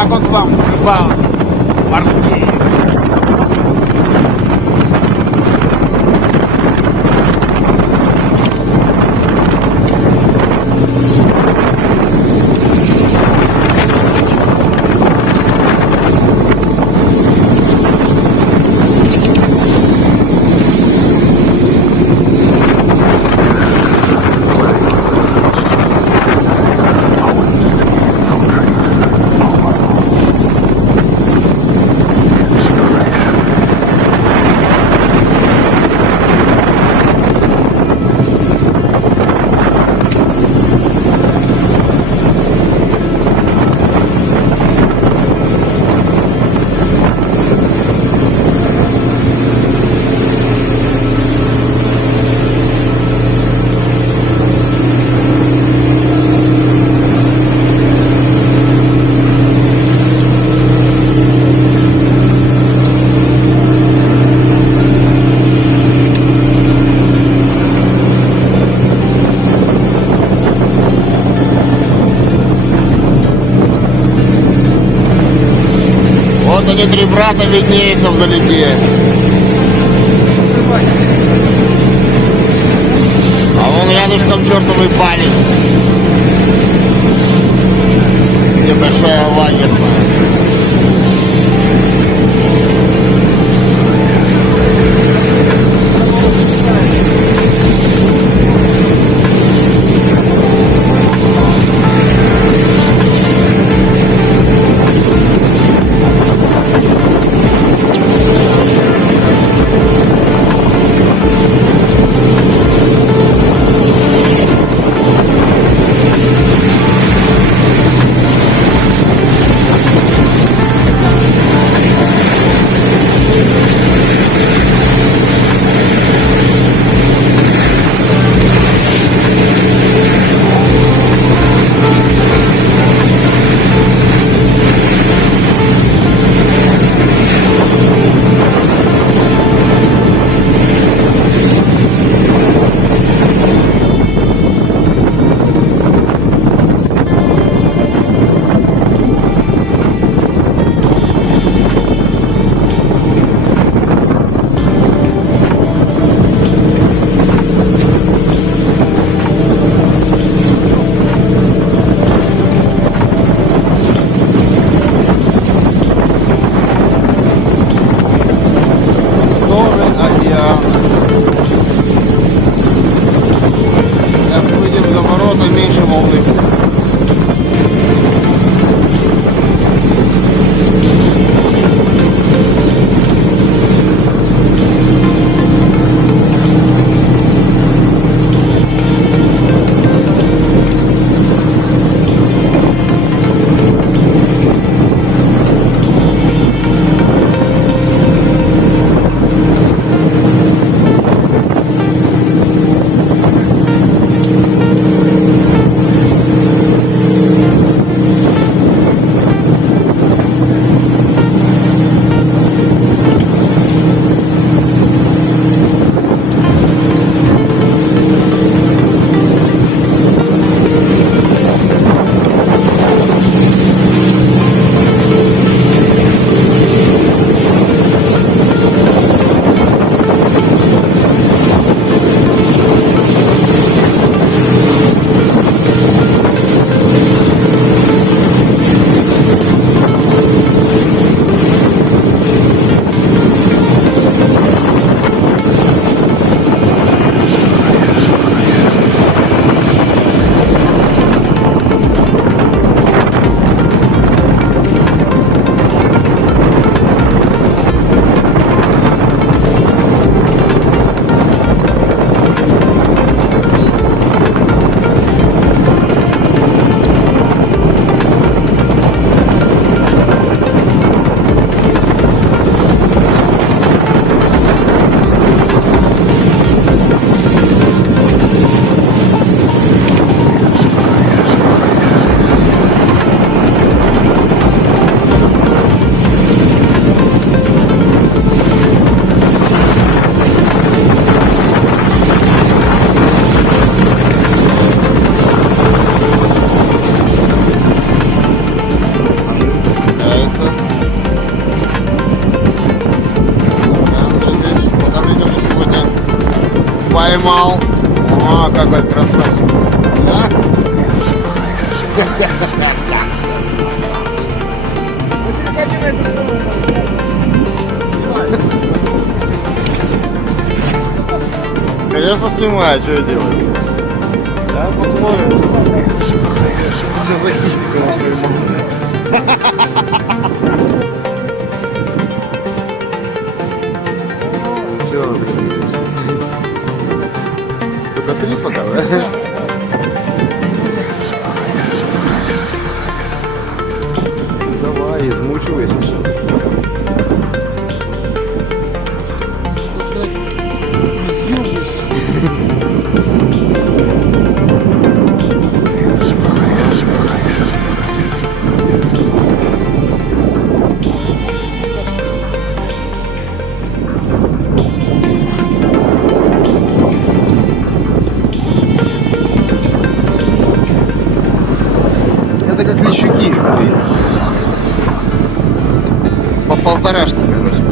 Так вот вам рыбалки морские. Вот они, три брата, виднеются вдалеке. А вон рядышком чертовый палец. Где большая лагерная. Меньше волны. красавчик. Да? Конечно, снимаю, что я делаю. Да, посмотрим. Что за хищник его поймал. Что он такой? Только 3 пока, да? Давай, измучивайся сейчас. Это как лещуки. По полторашке, короче.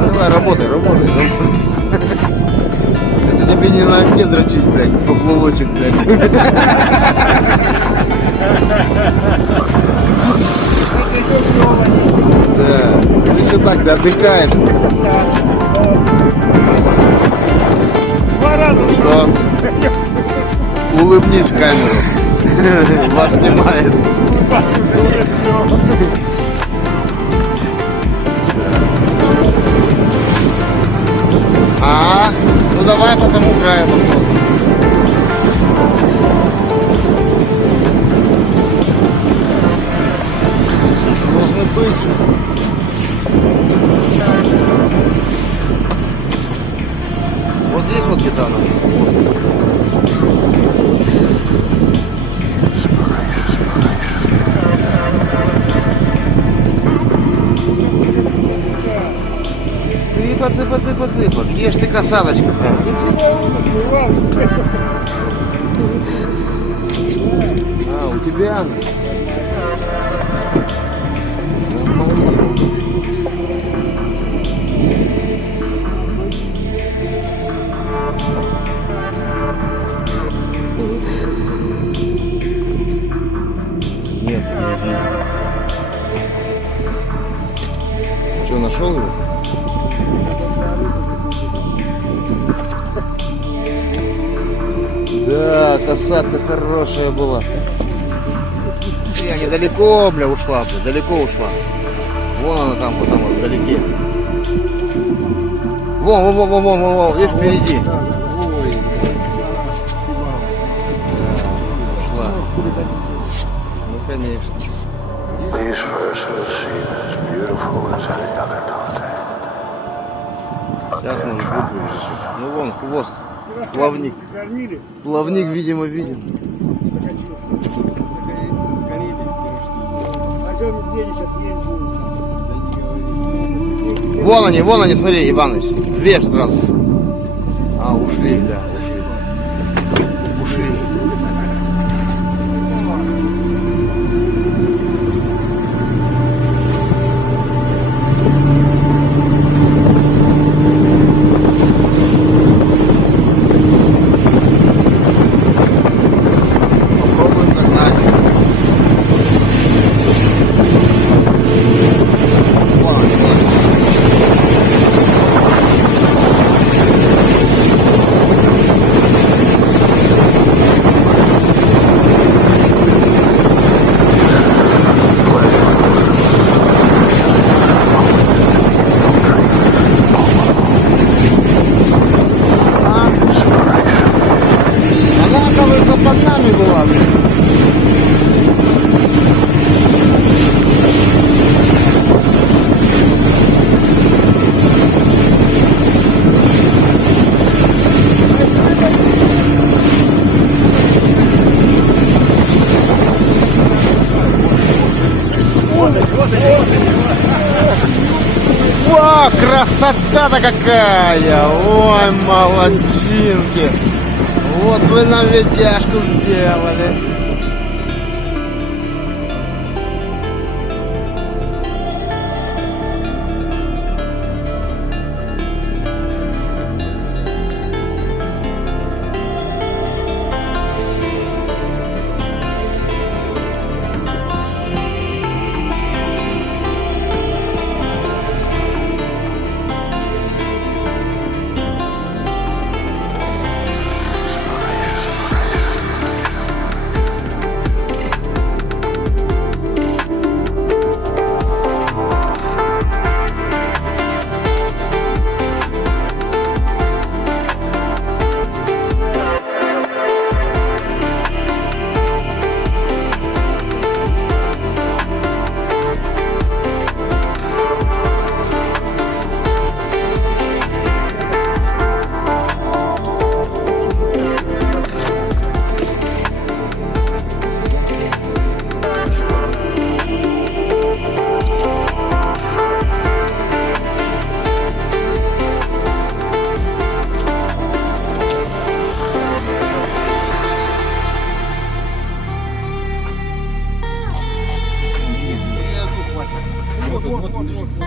Давай, работай. Это тебе не на огне дрочить, блядь, поплавочек, блядь. Да, это еще так, да, отдыхает. Что? Улыбнись в камеру. Вас снимает. Ну давай по тому краю посмотрим. Должны быть. Вот здесь вот где-то она. Цыпа. Ешь ты, касаточка. У тебя она. Нет, не видно. Что, нашел его? Да, касатка хорошая была. Я недалеко, бля, ушла, бля, далеко ушла. Вон она там, вот вдалеке. Вон, видишь, впереди. Ушла. Ну, конечно. Сейчас может выпустить. Ну, вон, хвост. Плавник. Плавник, видимо, виден. Вон они, смотри, Иваныч. Вверх сразу. Ушли, да, ушли. О, красота-то какая! Ой, молодчинки! Вот вы нам видяшку сделали. Вот,